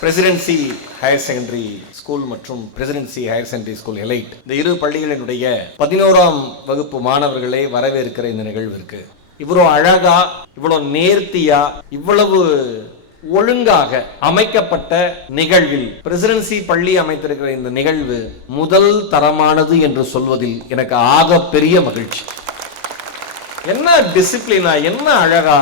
Presidency higher secondary school மற்றும் presidency higher secondary school elite, இந்த இரு பள்ளிகளினுடைய 11ஆம் வகுப்பு மாணவர்களை வரவேற்கிற இந்த நிகழ்விற்கு இவ்வளவு அழகா, இவ்வளவு நேர்த்தியா, இவ்வளவு ஒழுங்காக அமைக்கப்பட்ட நிகழ்வில் பிரசிடென்சி பள்ளி அமைத்திருக்கிற இந்த நிகழ்வு முதல் தரமானது என்று சொல்வதில் எனக்கு ஆக பெரிய மகிழ்ச்சி. என்ன டிசிப்ளினா, என்ன அழகா!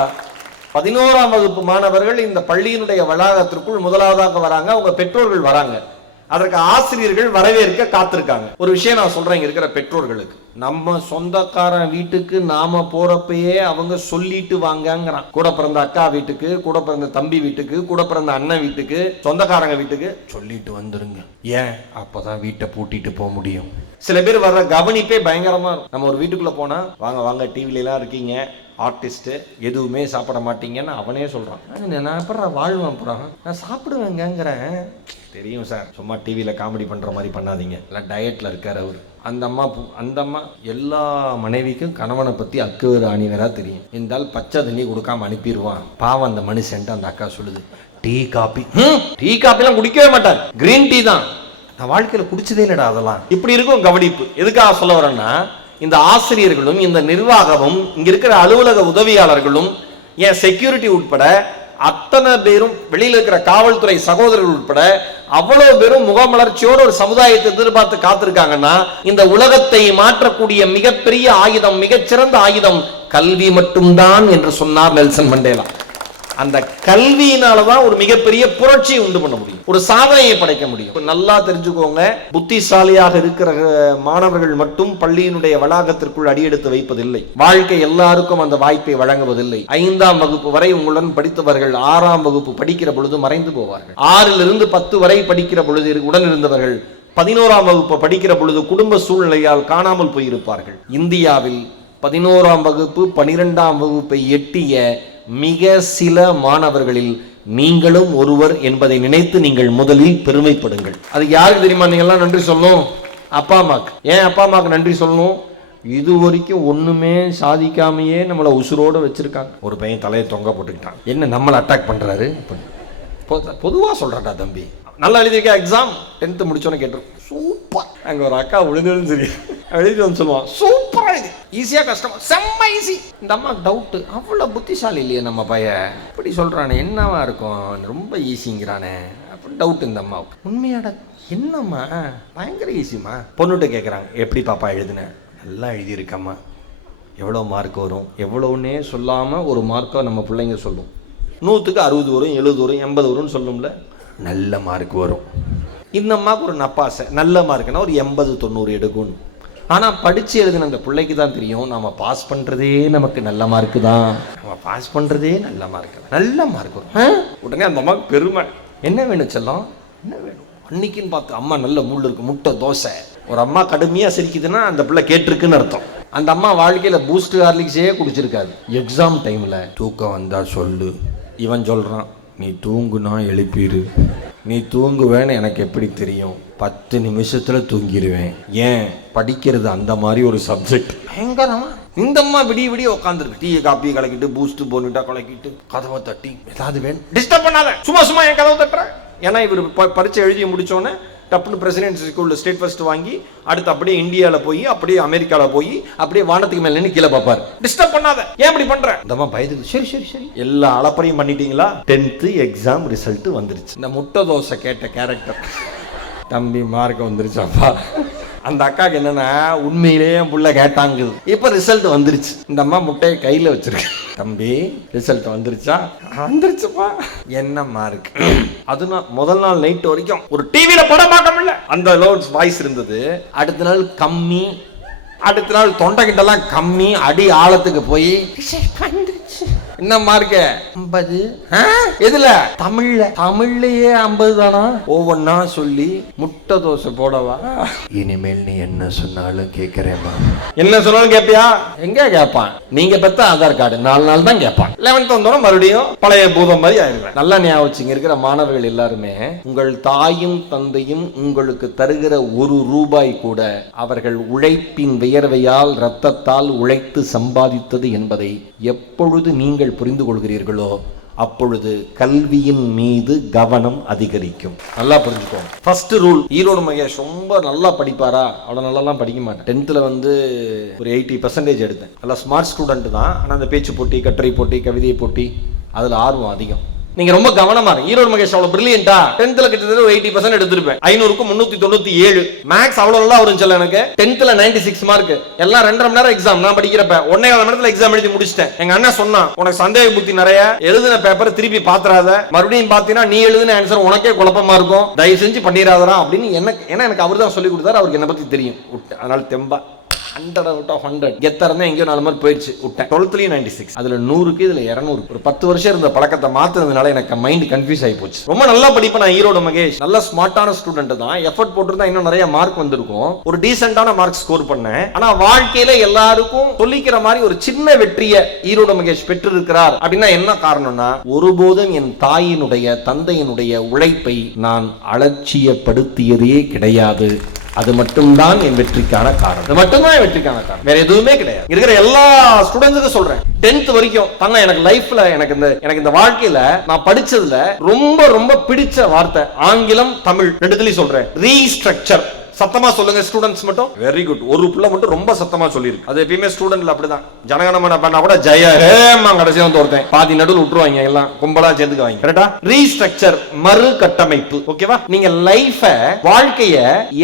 11ஆம் வகுப்பு மாணவர்கள் இந்த பள்ளியினுடைய வளாகத்திற்குள் முதலாவதாக வராங்க. அவங்க பெற்றோர்கள் வராங்க. அதற்கு ஆசிரியர்கள் வரவேற்க காத்திருக்காங்க. ஒரு விஷயம் நான் சொல்றேன் இருக்கிற பெற்றோர்களுக்கு, நம்ம சொந்தக்காரன் வீட்டுக்கு நாம போறப்பயே அவங்க சொல்லிட்டு வாங்கங்கிறான். கூட பிறந்த அக்கா வீட்டுக்கு, கூட பிறந்த தம்பி வீட்டுக்கு, கூட பிறந்த அண்ணன் வீட்டுக்கு, சொந்தக்காரங்க வீட்டுக்கு சொல்லிட்டு வந்துருங்க. ஏன்? அப்பதான் வீட்டை பூட்டிட்டு போக முடியும். சில பேர் வர்ற கவனிப்பே பயங்கரமா இருக்கும். நம்ம ஒரு வீட்டுக்குள்ள போனா, வாங்க வாங்க டிவில எல்லாம் இருக்கீங்க, ஆர்டிஸ்ட், எதுவுமே சாப்பிட மாட்டீங்கன்னு அவனே சொல்றான். நான் அப்புறம் வாழ்வேன், அப்புறம் நான் சாப்பிடுவேங்கிறேன். தெரியும் சார், சும்மா டிவியில் காமெடி பண்ணுற மாதிரி பண்ணாதீங்க, எல்லாம் டயட்டில் இருக்கார் அவர். அந்த அம்மா எல்லா மனைவிக்கும் கணவனை பற்றி அக்குவர் அணிவராக தெரியும். இருந்தாலும் பச்சை தண்ணி கொடுக்காம அனுப்பிடுவான். பாவம் அந்த மனுஷன்ட்டு அந்த அக்கா சொல்லுது, டீ காப்பிலாம் குடிக்கவே மாட்டார், கிரீன் டீ தான். நான் வாழ்க்கையில் குடிச்சதே இல்லடா அதெல்லாம். இப்படி இருக்கும் கவனிப்பு. எதுக்காக சொல்ல வரேன்னா, இந்த ஆசிரியர்களும் இந்த நிர்வாகமும் இங்க இருக்கிற அலுவலக உதவியாளர்களும் ஏன் செக்யூரிட்டி உட்பட அத்தனை பேரும், வெளியில் இருக்கிற காவல்துறை சகோதரர்கள் உட்பட அவ்வளவு பேரும் முகமலர்ச்சியோடு ஒரு சமுதாயத்தை எதிர்பார்த்து காத்திருக்காங்கன்னா, இந்த உலகத்தை மாற்றக்கூடிய மிகப்பெரிய ஆயுதம், மிகச்சிறந்த ஆயுதம் கல்வி மட்டும்தான் என்று சொன்னார் நெல்சன் மண்டேலா. அந்த கல்வியினாலதான் ஒரு மிகப்பெரிய புரட்சியை உண்டு பண்ண முடியும், ஒரு சாதனையை படைக்க முடியும். நல்லா தெரிஞ்சுக்கோங்க, புத்திசாலியாக இருக்கிற மாணவர்கள் மட்டும் பள்ளியினுடைய வளாகத்திற்குள் அடியெடுத்து வைப்பதில்லை. வாழ்க்கை எல்லாருக்கும் அந்த வாய்ப்பை வழங்குவதில்லை. 5ஆம் வகுப்பு வரை உங்களுடன் படித்தவர்கள் 6ஆம் வகுப்பு படிக்கிற பொழுது மறைந்து போவார்கள். 6லிருந்து 10 வரை படிக்கிற பொழுது உடன் இருந்தவர்கள் 11ஆம் வகுப்பு படிக்கிற பொழுது குடும்ப சூழ்நிலையால் காணாமல் போயிருப்பார்கள். இந்தியாவில் 11ஆம் வகுப்பு 12ஆம் வகுப்பை எட்டிய மிக சில மாணவர்களில் நீங்களும் ஒருவர் என்பதை நினைத்து நீங்கள் முதலில் பெருமைப்படுங்கள். அது யாருக்கு தெரியுமா? நீங்கள்லாம் நன்றி சொல்லணும், அப்பா அம்மாக்கு. ஏன் அப்பா அம்மாக்கு நன்றி சொல்லணும்? இது வரைக்கும் ஒண்ணுமே சாதிக்காமையே நம்மளை உசுரோட வச்சிருக்காங்க. ஒரு பையன் தலையை தொங்க போட்டுக்கிட்டான், என்ன நம்மளை அட்டாக் பண்றாரு. பொதுவா சொல்றாடா தம்பி, நல்லா எழுதியிருக்க எக்ஸாம் 10th முடிச்சோன்னு கேட்டுரும், சூப்பர். அங்க ஒரு அக்கா விழுந்தாலும் சரி எழுதி வந்து சொல்லுவான், சூப்பரா இது, ஈஸியா கஷ்டமா, செம்ம ஈஸி. இந்த அம்மா டவுட், அவ்வளவு புத்திசாலி இல்லையே நம்ம பையன், இப்படி சொல்றானே, என்னவா இருக்கும், ரொம்ப ஈஸிங்கிறானே அப்படி டவுட் இந்த அம்மாவுக்கு. உண்மையாட என்னம்மா, பயங்கர ஈஸிமா. பொண்ணுகிட்ட கேட்குறாங்க, எப்படி பாப்பா எழுதுன? நல்லா எழுதியிருக்கம்மா. எவ்வளோ மார்க் வரும்? எவ்வளோன்னே சொல்லாமல் ஒரு மார்க்கை நம்ம பிள்ளைங்க சொல்லும். 100க்கு 60 வரும், 70 வரும், 80 வரும்னு சொல்லும்ல. நல்ல மார்க் வரும். இந்த அம்மாவுக்கு ஒரு நப்பாசை, நல்ல மார்க்னா ஒரு 80-90 எடுக்கணும். ஆனால் படித்து எழுதின அந்த பிள்ளைக்கு தான் தெரியும், நம்ம பாஸ் பண்ணுறதே நமக்கு நல்ல மார்க்கு தான், நம்ம பாஸ் பண்ணுறதே நல்ல மார்க், நல்ல மார்க் வரும். உடனே அந்த அம்மாவுக்கு பெருமை, என்ன வேணும் செல்லம், என்ன வேணும்? அன்னைக்குன்னு பார்த்து அம்மா நல்ல மூள் இருக்கு, முட்டை தோசை. ஒரு அம்மா கடுமையாக சிரிக்குதுன்னா அந்த பிள்ளை கேட்டிருக்குன்னு அர்த்தம். அந்த அம்மா வாழ்க்கையில் பூஸ்ட் ஹார்லிக்ஸே குடிச்சிருக்காது. எக்ஸாம் டைமில் தூக்கம் வந்தால் சொல்லு, இவன் சொல்கிறான், நீ தூங்குனா எழுப்பிடு. நீ தூங்குவேன்னு எனக்கு எப்படி தெரியும்? 10 நிமிஷத்தில் தூங்கிடுவேன். ஏன்? படிக்கிறது அந்த மாதிரி ஒரு சப்ஜெக்ட். பயங்கரமா இந்த அம்மா விடிய உட்காந்துருக்கு, டீ காப்பி கலக்கிட்டு, பூஸ்ட் போனிட்டா கலக்கிட்டு, கதவை தட்டி, ஏதாவது வேணும், டிஸ்டர்ப் பண்ணாத, சும்மா என் கதவை தட்டுறேன். ஏன்னா இவர் பரீட்சை எழுதி முடிச்சோன்னே டப்புனு பிரசிடென்சி ஸ்கூலில் ஸ்டேட் ஃபர்ஸ்ட் வாங்கி, அடுத்து அப்படியே இந்தியாவில் போய், அப்படியே அமெரிக்காவில் போய், அப்படியே வானத்துக்கு மேலே நின்று கீழே பார்ப்பார். டிஸ்டர்ப் பண்ணாத, ஏன் இப்படி பண்ற? இந்த பயத்துக்கு சரி எல்லா அலப்பறையும் பண்ணிட்டீங்களா? 10th எக்ஸாம் ரிசல்ட் வந்துருச்சு. இந்த முட்டை தோசை கேட்ட கேரக்டர் தம்பி மார்க் வந்துருச்சாப்பா. அந்த அக்காக்கு என்னன்னா, உண்மையிலேயே என் புள்ள கேட்டாங்க. இப்ப ரிசல்ட் வந்துருச்சு. இந்த அம்மா முட்டையை கையில வச்சிருக்கு. தம்பி ரிசல்ட் வந்துருச்சா? வந்துருச்சுப்பா. என்ன மார்க்? அது முதல் நாள் நைட் வரைக்கும் ஒரு டிவியில படம் பார்க்க முடியல, அந்த லோட்ஸ் வாய்ஸ் இருந்தது. அடுத்த நாள் கம்மி, அடுத்த நாள் தொண்டை கிட்டலாம் கம்மி, அடி ஆழத்துக்கு போய் என்ன மார்க்க? 50. எதுல? தமிழ்லயே 50 தானா? ஒவ்வொன்னா சொல்லி முட்டை தோசை போடவா? இனிமேல் நீ என்ன சொன்னாலும் கேட்கிறேமா? என்ன சொன்னாலும் கேட்பியா? எங்க கேட்பான்? நீங்க பெத்த ஆதார் கார்டு 4 நாள் தான் கேட்பான். 11th வந்தோம் மறுபடியும் பழைய பூதம் மாதிரி ஆயிடுவேன். நல்லா ஞாபகம் வச்சுங்க, இருக்கிற மாணவர்கள் எல்லாருமே, உங்கள் தாயும் தந்தையும் உங்களுக்கு தருகிற 1 ரூபாய் கூட அவர்கள் உழைப்பின் வியர்வையால், இரத்தத்தால் உழைத்து சம்பாதித்தது என்பதை எப்பொழுது நீங்கள் புரிந்து கொள்கிறீர்களோ அப்பொழுது கல்வியின் மீது கவனம் அதிகரிக்கும். நல்லா புரிஞ்சுக்கோங்க. ஃபர்ஸ்ட் ரூல், ஈரோடு மகேஷ் ரொம்ப நல்லா படிப்பாரா? அவ்வளோ நல்லாலாம் படிக்க மாட்டேன். 10th வந்து ஒரு 80% எடுத்தேன். நல்லா ஸ்மார்ட் ஸ்டூடெண்ட் தான். ஆனால் அந்த பேச்சு போட்டி, கட்டுரை போட்டி, கவிதை போட்டி அதில் ஆர்வம் அதிகம். நீங்க ரொம்ப கவனமா இருங்க. ஈரோடு மகேஷ் அவ்வளவு பிரில்லியண்டா? 10th கிட்டத்தட்ட 80% எடுத்திருப்பேன். 500க்கு 397. மேக்ஸ் அவ்வளவு நல்லா வரும்ல எனக்கு. 10th 96 mark. எல்லாம் 2.5 மணி நேரம் எக்ஸாம். நான் படிக்கிறப்ப 1.25 மணி நேரத்துல எக்ஸாம் எழுதி முடிச்சிட்டேன். எங்க அண்ணன் சொன்னான், உனக்கு சந்தேக புத்தி நிறைய, எழுதின பேப்பர் திருப்பி பாத்துறாத, மறுபடியும் பாத்தீங்கன்னா நீ எழுதின ஆன்சர் உனக்கே குழப்பமா இருக்கும், தயவு செஞ்சு பண்ணிடாதரா அப்படின்னு. எனக்கு அவர் தான் சொல்லி கொடுத்தாரு. அவருக்கு என்ன பத்தி தெரியும். அதனால தெம்பா 100 out of 100 கெத்தரந்தா எங்கேயோ 4 மாதிரி போயிடுச்சு விட்டேன். 12th 96, அதுல 100க்கு இதுல 200. ஒரு 10 வருஷம் இருந்த பழக்கத்தை மாத்துறதுனால எனக்கு மைண்ட் கன்ஃபியூஸ் ஆகி போச்சு. ரொம்ப நல்லா படிப்பேன் நான். ஈரோடு மகேஷ் நல்ல ஸ்மார்ட்டான ஸ்டூடெண்ட் தான். எஃபர்ட் போட்டுருந்தா இன்னும் நிறைய மார்க் வந்திருக்கும். ஒரு டீசென்டான மார்க் ஸ்கோர் பண்ணேன். ஆனா வாழ்க்கையில எல்லாருக்கும் சொல்லிக்கிற மாதிரி ஒரு சின்ன வெற்றியை ஈரோடு மகேஷ் பெற்றிருக்கிறார் அப்படின்னா என்ன காரணம்னா, ஒருபோதும் என் தாயினுடைய தந்தையினுடைய உழைப்பை நான் அலட்சியப்படுத்தியதே கிடையாது. அது மட்டும்தான் என் வெற்றிக்கான காரணம். அது மட்டும்தான் என் வெற்றிக்கான காரணம், வேற எதுவுமே கிடையாது. இருக்கிற எல்லா ஸ்டூடெண்ட்ஸுக்கும் சொல்றேன், 10th வரைக்கும் தாங்க எனக்கு லைஃப்ல எனக்கு இந்த வாழ்க்கையில நான் படிச்சதுல ரொம்ப ரொம்ப பிடிச்ச வார்த்தை ஆங்கிலம், தமிழ் ரெண்டுத்துலயும் சொல்றேன், ரீஸ்ட்ரக்சர். சத்தமா சொல்லுங்க ஸ்டூடெண்ட்ஸ் மட்டும். Very good. ஒரு புள்ள மட்டும் ரொம்ப சத்தமா சொல்லிருக்கு. அது எப்பயுமே ஸ்டூடெண்ட்ல அப்படிதான். ஜனகணமன பண்ணா கூட ஜெய ஹேமா கடைசியா வந்து ஒருத்தன் பாதி நடுவில் விட்டுருவாங்க, எல்லாம் கும்பலா சேர்ந்துக்குவாங்க. கரெக்டா? ரீஸ்ட்ரக்சர், மறு கட்டமைப்பு. ஓகேவா? நீங்க லைஃப, வாழ்க்கைய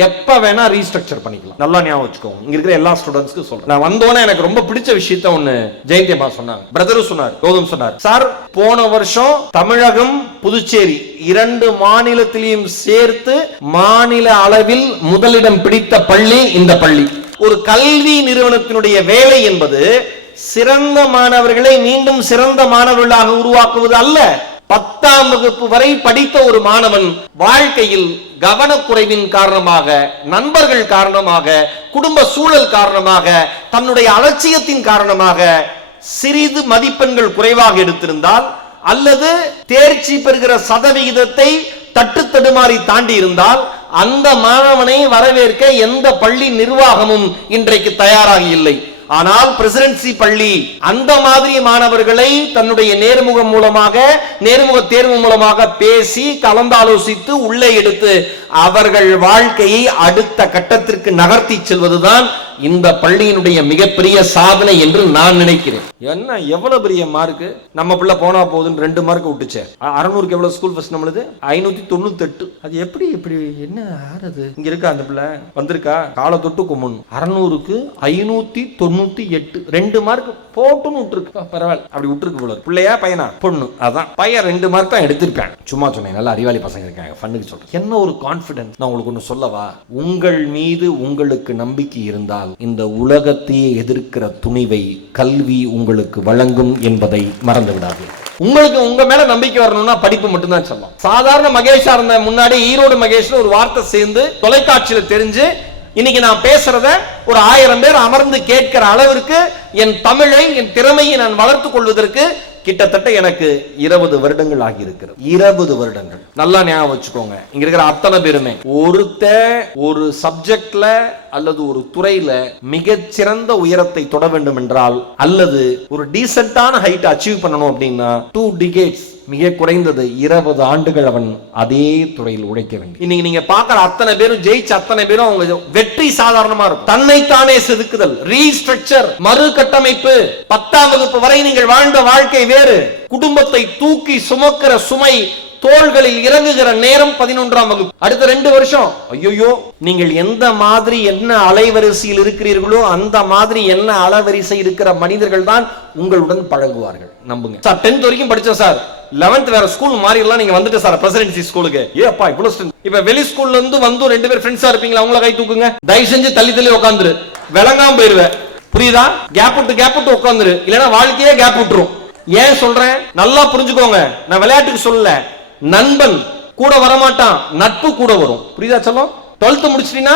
எப்ப வேணா ரீஸ்ட்ரக்சர் பண்ணிக்கலாம். நல்லா ஞாபகம் வச்சுக்கோங்க. இங்க இருக்கிற எல்லா ஸ்டூடெண்ட்ஸ்க்கு சொல்றேன். நான் வந்தோன்னே எனக்கு ரொம்ப பிடிச்ச விஷயத்த ஒண்ணு ஜெயந்தி அம்மா சொன்னாங்க, பிரதரும் சொன்னார், கௌதம் சொன்னார். சார், போன வருஷம் தமிழகம், புதுச்சேரி 2 மாநிலத்திலையும் சேர்த்து மாநில அளவில் முதலிடம் பிடித்த பள்ளி இந்த பள்ளி. ஒரு கல்வி நிறுவனத்தினுடைய வேலை என்பது சிறந்த மாணவர்களை மீண்டும் சிறந்த மாணவர்களாக உருவாக்குவது அல்ல. 10ஆம் வகுப்பு வரை படித்த ஒரு மாணவன் வாழ்க்கையில் கவனக்குறைவின் காரணமாக, நண்பர்கள் காரணமாக, குடும்ப சூழல் காரணமாக, தன்னுடைய அலட்சியத்தின் காரணமாக சிறிது மதிப்பெண்கள் குறைவாக எடுத்திருந்தால், அல்லது தேர்ச்சி பெறுகிற சதவிகிதத்தை தட்டு தடுமாறி தாண்டி இருந்தால், அந்த மாணவனை வரவேற்க எந்த பள்ளி நிர்வாகமும் இன்றைக்கு தயாராக இல்லை. ஆனால் பிரசிடென்சி பள்ளி அந்த மாதிரி மாணவர்களை தன்னுடைய நேர்முகம் மூலமாக, நேர்முக தேர்வு மூலமாக பேசி கலந்தாலோசித்து உள்ளே எடுத்து அவர்கள் வாழ்க்கையை அடுத்த கட்டத்திற்கு நகர்த்தி செல்வதுதான் இந்த பள்ளியினுடைய மிகப்பெரிய சாதனை என்று நான் நினைக்கிறேன். என்ன எவ்வளவு பெரிய மார்க் நம்ம பிள்ளை போனா போதுன்னு 2 மார்க் விட்டுச்சே. 600க்கு எவ்வளவு ஸ்கூல் ஃபர்ஸ்ட் நம்மளுது? 598. அது எப்படி என்ன ஆறது? இங்க இருக்கா அந்த பிள்ளை வந்திருக்கா? காலை தொட்டு கும்பணும். 600க்கு 598, 2 மார்க் போட்டுன்னு விட்டுருக்கு. பரவாயில்ல, அப்படி விட்டுருக்கு போல. பிள்ளையா பையனா? பொண்ணு. அதான் பையன் 2 மார்க் தான் எடுத்திருப்பேன். சும்மா சொன்னேன், நல்ல அறிவாளி பசங்க இருக்காங்க, ஃபன்னுக்கு சொல்றேன். என்ன ஒரு கான்ஃபிடன்ஸ். நான் உங்களுக்கு ஒன்று சொல்லவா? உங்கள் மீது உங்களுக்கு நம்பிக்கை இருந்தால் இந்த உலகத்தையே எதிர்க்கிற துணிவை கல்வி உங்களுக்கு வழங்கும் என்பதை மறந்து விடாது. உங்களுக்கு உங்க மேல நம்பிக்கை வரணும்னா படிப்பு மட்டும்தான் சொல்லலாம். சாதாரண மகேஷா இருந்த முன்னாடி ஈரோடு மகேஷ் ஒரு வார்த்தை சேர்ந்து தொலைக்காட்சியில தெரிஞ்சு இன்னைக்கு நான் பேசுறத ஒரு 1000 பேர் அமர்ந்து கேட்கிற அளவிற்கு என் தமிழை, என் திறமையை நான் வளர்த்துக் கொள்வதற்கு கிட்டத்தட்ட எனக்கு 20 வருடங்கள் ஆகியிருக்கிறது. 20 வருடங்கள். நல்லா ஞாபகம் வச்சுக்கோங்க. இங்க இருக்கிற அத்தனை பேருமே ஒரு சப்ஜெக்ட்ல அல்லது ஒரு துறையில மிகச்சிறந்த உயரத்தை தொட வேண்டும் என்றால், அல்லது ஒரு டீசென்ட்டான ஹைட் அச்சீவ் பண்ணணும் அப்படின்னா 2 decades, மிக குறைந்தது 20 ஆண்டுகள் அவன் அதே துறையில் உழைக்க வேண்டும். இன்னைக்கு நீங்க பார்க்கிற அத்தனை பேரும் ஜெயிச்ச அத்தனை பேரும் அவங்க வெற்றி சாதாரணமா இருக்கும். தன்னைத்தானே செதுக்குதல், ரீஸ்ட்ரக்சர், மறு கட்டமைப்பு. 10ஆம் வகுப்பு வரை நீங்கள் வாழ்ந்த வாழ்க்கை வேறு. குடும்பத்தை தூக்கி சுமக்கிற சுமை தோள்களில் இறங்குகிற நேரம் 11ஆம் வகுப்பு. அடுத்த 2 வருஷம் ஐயோ, நீங்கள் எந்த மாதிரி என்ன அலைவரிசையில் இருக்கிறீர்களோ அந்த மாதிரி என்ன அலைவரிசை இருக்கிற மனிதர்கள் தான் உங்களுடன் பழகுவார்கள். நம்புங்க சார். 10th வரைக்கும் படிச்சேன் சார், 11th வேற ஸ்கூல் மாறிடலாம், நீங்க வந்துட்டு சார் பிரசிடென்சி ஸ்கூலுக்கு. ஏப்பா இவ்வளவு ஸ்ட்ரென்த். இப்ப வெளி ஸ்கூல்ல இருந்து வந்து 2 பேர் ஃப்ரெண்ட்ஸா இருப்பீங்களா? அவங்கள கை தூக்குங்க. தயவு செஞ்சு தள்ளி உட்காந்துரு, விளங்காம போயிருவேன். புரியுதா? கேப் விட்டு உட்காந்துரு, இல்லைன்னா வாழ்க்கையே கேப் விட்டுரும். ஏன் சொல்றேன் நல்லா புரிஞ்சுக்கோங்க. நான் விளையாட்டுக்கு சொல்லல. நண்பன் கூட வரமாட்டான், நட்பு கூட வரும். புரியுதா சொல்லும்? 12th முடிச்சிட்டீங்கன்னா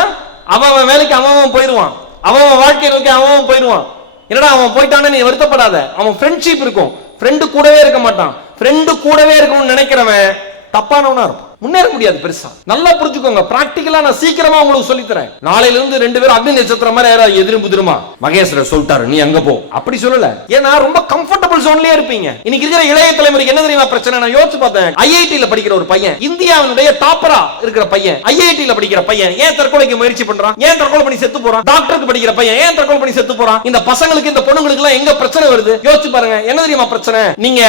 அவன் வேலைக்கு அவன் போயிடுவான், அவன் வாழ்க்கை நோக்கி அவன் போயிடுவான். என்னடா அவன் போயிட்டான்னு நீ வருத்தப்படாத. அவன் ஃப்ரெண்ட்ஷிப் இருக்கும், ஃப்ரெண்டு கூடவே இருக்க மாட்டான். ஃப்ரெண்டு கூடவே இருக்கணும்னு நினைக்கிறவன் தப்பானவனா இருப்பான். முன்னேற முடியாது. பெருசா நல்லா புரிஞ்சுக்கோங்க. பிராக்டிகலா நான் சீக்கிரமா உங்களுக்கு சொல்லி தரேன். நாளையில இருந்து 2 பேரும் அக்னி நட்சத்திரம் மாதிரி யாராவது எதிரும் புதிருமா மகேஸ்வரர் சொல்லிட்டாரு நீ அங்க போ அப்படி சொல்லல. ஏன்னா ரொம்ப கம்ஃபர்டபிள் ஜோன்லயே இருப்பீங்க. இன்னைக்கு இருக்கிற இளைய தலைமுறைக்கு என்ன தெரியுமா பிரச்சனை? நான் யோசிச்சு பார்த்தேன். ஐஐடில படிக்கிற ஒரு பையன், இந்தியாவினுடைய டாப்பரா இருக்கிற பையன், ஐஐடில படிக்கிற பையன் ஏன் தற்கொலைக்கு முயற்சி பண்றான்? ஏன் தற்கொலை பண்ணி செத்து போறான்? டாக்டருக்கு படிக்கிற பையன் ஏன் தற்கொலை பண்ணி செத்து போறான்? இந்த பசங்களுக்கு இந்த பொண்ணுங்களுக்கு எல்லாம் எங்க பிரச்சனை வருது? யோசிச்சு பாருங்க. என்ன தெரியுமா பிரச்சனை? நீங்க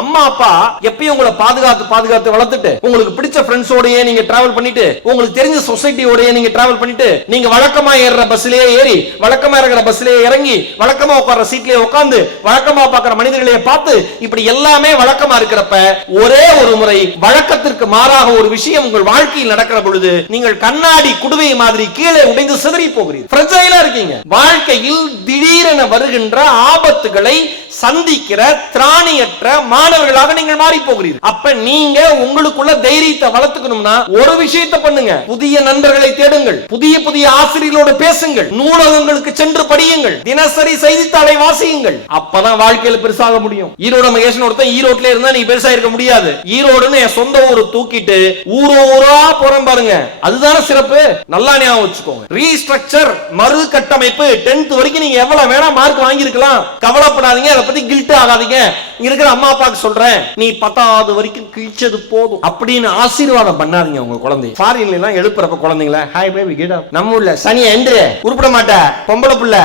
அம்மா அப்பா எப்பயும் உங்களை பாதுகாத்து வளர்த்துட்டு உங்களுக்கு பிடிச்ச ஃப்ரெண்ட்ஸோடயே நீங்க டிராவல் பண்ணிட்டு உங்களுக்கு தெரிஞ்ச சொசைட்டியோடயே நீங்க டிராவல் பண்ணிட்டு நீங்க வழக்கமா ஏறுற பஸ்லயே ஏறி வழக்கமா இருக்கிற பஸ்லயே இறங்கி வழக்கமா உட்கார்ற சீட்லயே உட்கார்ந்து வழக்கமா பார்க்கிற மனிதர்களே பார்த்து இப்படி எல்லாமே வழக்கமா இருக்கிறப்ப ஒரே ஒரு முறை வழக்கத்திற்கு மாறாக ஒரு விஷயம் உங்கள் வாழ்க்கையில் நடக்கிற பொழுது நீங்கள் கண்ணாடி குடுவை மாதிரி கீழே உடைந்து சிதறி போகிறீர்கள். ஃப்ரெஜைலா இருக்கீங்க. வாழ்க்கையில் திடீரென வருகின்ற ஆபத்துகளை சந்திக்கிற திராணியற்ற மாணவர்களாக நீங்கள் மாறி போகிறீர்கள். அப்ப நீங்க உங்களுக்குள்ள தைரியத்தை வளர்த்துக்கணும்னா ஒரு விஷயத்தை பண்ணுங்க. புதிய நண்பர்களை தேடுங்கள். புதிய ஆசிரியர்களோடு பேசுங்கள். நூலகங்களுக்கு சென்று படியுங்கள். தினசரி செய்தித்தாளை வாசியுங்கள். அப்பதான் வாழ்க்கையில பெருசாக முடியும். ஈரோடு மகேஷன் ஒருத்தன் ஈரோட்ல இருந்தா நீ பெருசா இருக்க முடியாது. ஈரோடுன்னு என் சொந்த ஊரு தூக்கிட்டு ஊரா போறேன் பாருங்க, அதுதான சிறப்பு. நல்லா ஞாபகம் வச்சுக்கோங்க. ரீஸ்ட்ரக்சர், மறு கட்டமைப்பு. 10th வரைக்கும் நீங்க எவ்வளவு வேணா மார்க் வாங்கி இருக்கலாம். கவலைப்படாதீங்க. அதை பத்தி கில்ட் ஆகாதீங்க. இருக்கிற அம்மா அப்பாக்கு சொல்றேன், நீ 10வது வரைக்கும் கிழிச்சது போதும் அப்படின்னு ஆசீர்வாதம் பண்ணாதீங்க உங்க குழந்தை. ஃபாரின்ல எல்லாம் எழுப்புறப்ப குழந்தைங்கள ஹாய் பேபி கெட் அப், நம்ம ஊர்ல சனி எந்திர உருப்பட மாட்டா, பொம்பளை புள்ள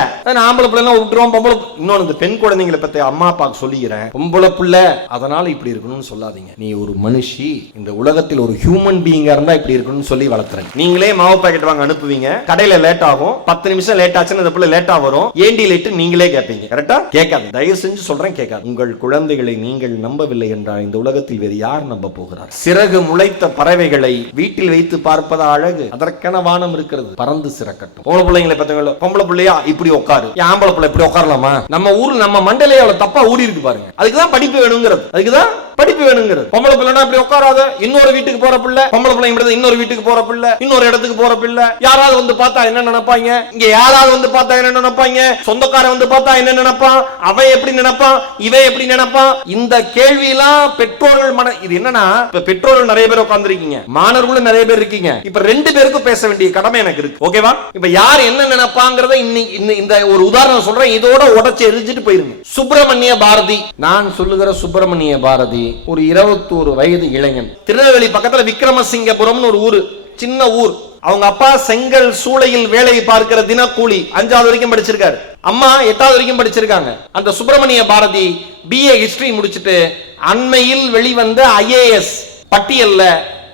ஆம்பளை புள்ள எல்லாம் விட்டுருவோம். பொம்பளை இன்னொன்னு இந்த பெண் குழந்தைங்களை பத்தி அம்மா அப்பாக்கு சொல்லிக்கிறேன், பொம்பளை புள்ள அதனால இப்படி இருக்கணும்னு சொல்லாதீங்க. நீ ஒரு மனுஷி, இந்த உலகத்தில் ஒரு ஹியூமன் பீயிங்கா இருந்தா இப்படி இருக்கணும்னு சொல்லி வளர்த்துறேன். நீங்களே மாவு பாக்கெட் வாங்க அனுப்புவீங்க, கடையில லேட் ஆகும், 10 நிமிஷம் லேட் ஆச்சுன்னு அந்த புள்ள லேட்டா வரும், ஏண்டி லேட் நீங்களே கேட்பீங்க. கரெக்டா? கேட்காது. தயவு செஞ்சு சொல்றேன், கேட்காது. உங்கள் குழந்தைகளை நீங்கள் நம்பவில்லை என்றால் இந்த உலகத்தில் வேறு யார் நம்ப போகிறார்? சிறகு முளைத்த பறவைகளை வீட்டில் வைத்து பார்ப்பது அழகு, அதற்கென வானம் இருக்கிறது, பறந்து சிறக்கட்டும். பொம்பளை பிள்ளைங்களை பார்த்தீங்களா? பொம்பளை பிள்ளையா இப்படி உட்காரு, ஆம்பளை பிள்ளை இப்படி உட்காரலாமா? நம்ம ஊர்ல நம்ம மண்டலே அவ்வளவு தப்பா ஊறி இருக்கு பாருங்க. அதுக்குதான் படிப்பு வேணுங்கிறது. அதுக்குதான் படிப்பு வேணுங்கிறது. பொம்பளை பிள்ளைனா இப்படி உட்காராத. இன்னொரு வீட்டுக்கு போற பிள்ளை, பொம்பளை பிள்ளை இன்னொரு வீட்டுக்கு போற பிள்ளை, இன்னொரு இடத்துக்கு போற பிள்ளை, யாராவது வந்து பார்த்தா என்ன நினைப்பாங்க? இங்க யாராவது வந்து பார்த்தா என்ன நினைப்பாங்க? சொந்தக்காரன் வந்து பார்த்தா என்ன நினைப்பான்? அவன் எப்படி நினைப்பான்? இவன் எப்படி நினைப்பான்? இந்த கேள்வி எல்லாம் பெற்றோர்கள் இது என்னன்னா, இப்ப பெற்றோர்கள் நிறைய பேர் உட்கார்ந்திருக்கீங்க, மாணவர்களும் நிறைய பேர் இருக்கீங்க. இப்ப 2 பேருக்கும் பேச வேண்டிய கடமை எனக்கு இருக்கு. ஓகேவா? இப்ப யார் என்ன நினைப்பாங்கறத இந்த ஒரு உதாரணம் சொல்றேன், இதோட உடைச்சு எரிஞ்சிட்டு போயிருங்க. சுப்பிரமணிய பாரதி, நான் சொல்லுகிற சுப்பிரமணிய பாரதி ஒரு 21 வயது இளைஞன். திருநெல்வேலி பக்கத்துல விக்ரமசிங்கபுரம்னு ஒரு ஊரு, சின்ன ஊர். அவங்க அப்பா செங்கல் சூளையில் வேலை பார்க்கிற தினக்கூலி, 5வது வரைக்கும் படிச்சிருக்காரு. அம்மா 8வது வரைக்கும் படிச்சிருக்காங்க. அந்த சுப்பிரமணிய பாரதி BA ஹிஸ்டரி முடிச்சிட்டு அண்மையில் வெளிவந்த IAS பட்டியல்ல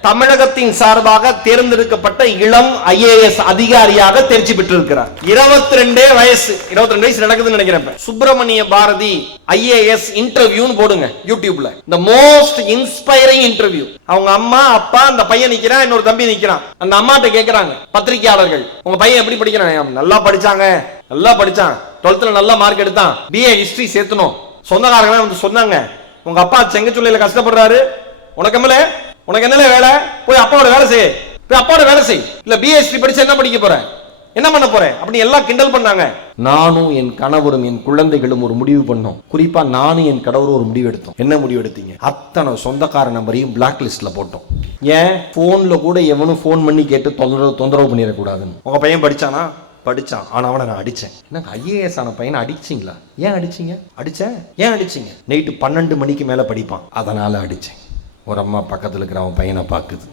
தமிழகத்தின் சார்பாக தேர்ந்தெடுக்கப்பட்ட இளம் IAS அதிகாரியாக தேர்ச்சி பெற்றிருக்கிறார். 22 வயசு நடக்குதுன்னு நினைக்கிறேன். சுப்பிரமணிய பாரதி IAS இன்டர்வியூன்னு போடுங்க யூடியூப்ல. the most inspiring interview. அவங்க அம்மா அப்பா அந்த பையன் நிக்கிறான், இன்னொரு தம்பி நிக்கிறான். அந்த அம்மாட்ட கேக்குறாங்க பத்திரிகையாளர்கள், உங்க பையன் எப்படி படிக்கிறான்? நல்லா படிச்சாங்க, நல்லா படிச்சான், 12th நல்ல மார்க் எடுத்தான், BA ஹிஸ்டரி சேர்த்தணும். சொந்தக்காரங்க வந்து சொன்னாங்க, உங்க அப்பா செங்கச்சூளையில கஷ்டப்படுறாரு, உனக்கு என்ன வேலை? போய் அப்பாவோட வேலை செய், போய் அப்பாவோட வேலை செய். இல்ல BA ஹிஸ்டரி படிச்சு என்ன படிக்க போற, என்ன பண்ண போற அப்படி எல்லாம் கிண்டல் பண்ணாங்க. நானும் என் கணவரும் என் குழந்தைகளும் ஒரு முடிவு பண்ணோம். குறிப்பா நானும் என் கணவரும் ஒரு முடிவு எடுத்தோம். என்ன முடிவு எடுத்தீங்க? அத்தனை சொந்தக்கார நம்பரையும் பிளாக் லிஸ்ட்ல போட்டோம். ஏன்? போன்ல கூட எவனும் போன் பண்ணி கேட்டு தொந்தரவு பண்ணிடக்கூடாதுன்னு. உங்க பையன் படிச்சானா? படிச்சான். ஆனா அவனை நான் அடிச்சேன். என்ன IAS ஆன பையனை அடிச்சிங்களா? ஏன் அடிச்சீங்க? அடிச்சேன். ஏன் அடிச்சீங்க? நைட்டு 12 மணிக்கு மேல படிப்பான், அதனால அடிச்சேன். ஒரு அம்மா பக்கத்தில் இருக்கிற அவன் பையனை பார்க்குது.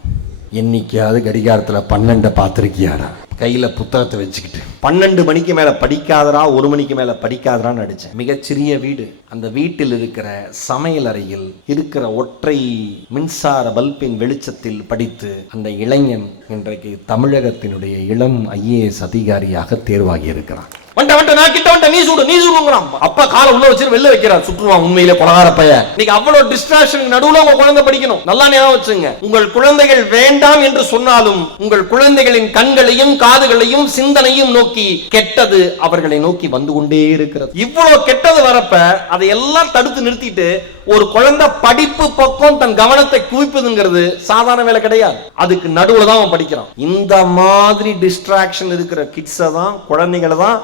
என்னைக்காவது கடிகாரத்தில் 12 பார்த்துருக்கியாரா? கையில் புத்தகத்தை வச்சுக்கிட்டு 12 மணிக்கு மேலே படிக்காதரா, 1 மணிக்கு மேலே படிக்காதரான்னு அடித்தேன். மிகச்சிறிய வீடு. அந்த வீட்டில் இருக்கிற சமையல் அறையில் இருக்கிற ஒற்றை மின்சார பல்பின் வெளிச்சத்தில் படித்து அந்த இளைஞன் இன்றைக்கு தமிழகத்தினுடைய இளம் IAS அதிகாரியாக தேர்வாகி இருக்கிறான். அப்பா காலை உள்ள வச்சு வெளில வைக்கிறார், சுற்றுவான். உண்மையிலே கொலகார பையன். இன்னைக்கு அவ்வளவு டிஸ்ட்ராக்ஷன் நடுவுல உங்க குழந்தை படிக்கணும். நல்லா ஞாபகம் வச்சுங்க. உங்கள் குழந்தைகள் வேண்டாம் என்று சொன்னாலும் உங்கள் குழந்தைகளின் கண்களையும் காதுகளையும் சிந்தனையும் நோக்கி கெட்டது அவர்களை நோக்கி வந்து கொண்டே இருக்கிறது. இவ்வளவு கெட்டது வரப்ப அதையெல்லாம் தடுத்து நிறுத்திட்டு ஒரு குழந்தை படிப்பு பக்கம் தன் கவனத்தை குவிப்பதுங்கிறது சாதாரண வேலை கிடையாது. அதுக்கு நடுவுல தான் அவன் படிக்கிறான். இந்த மாதிரி டிஸ்ட்ராக்ஷன் இருக்கிற கிட்ஸை தான், குழந்தைகளை தான்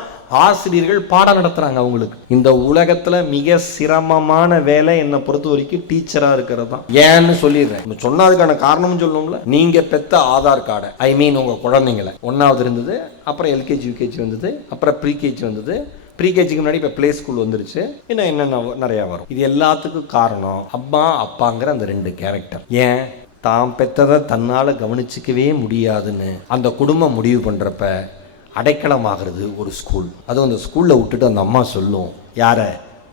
ஆசிரியர்கள் பாடம் நடத்துறாங்க அவங்களுக்கு. இந்த உலகத்துல மிக சிரமமான வேலை என்னை பொறுத்த வரைக்கும் டீச்சரா இருக்கிறது தான். ஏன்னு சொல்லிடுறேன். சொன்னதுக்கான காரணம் சொல்லணும்ல. நீங்க பெத்த ஆதார் கார்டை, ஐ மீன் உங்க குழந்தைங்களை, 1வது இருந்தது, அப்புறம் எல்கேஜி யூகேஜி வந்தது, அப்புறம் ப்ரீகேஜி வந்தது, ப்ரீகேஜிக்கு முன்னாடி இப்போ ப்ளே ஸ்கூல் வந்துருச்சு, இன்னும் என்னென்ன நிறையா வரும். இது எல்லாத்துக்கும் காரணம் அம்மா அப்பாங்கிற அந்த 2 கேரக்டர். ஏன் தான் பெற்றதை தன்னால் கவனிச்சிக்கவே முடியாதுன்னு அந்த குடும்பம் முடிவு பண்ணுறப்ப அடைக்கலமாகிறது ஒரு ஸ்கூல். அதுவும் அந்த ஸ்கூலில் விட்டுட்டு அந்த அம்மா சொல்லும், யாரை,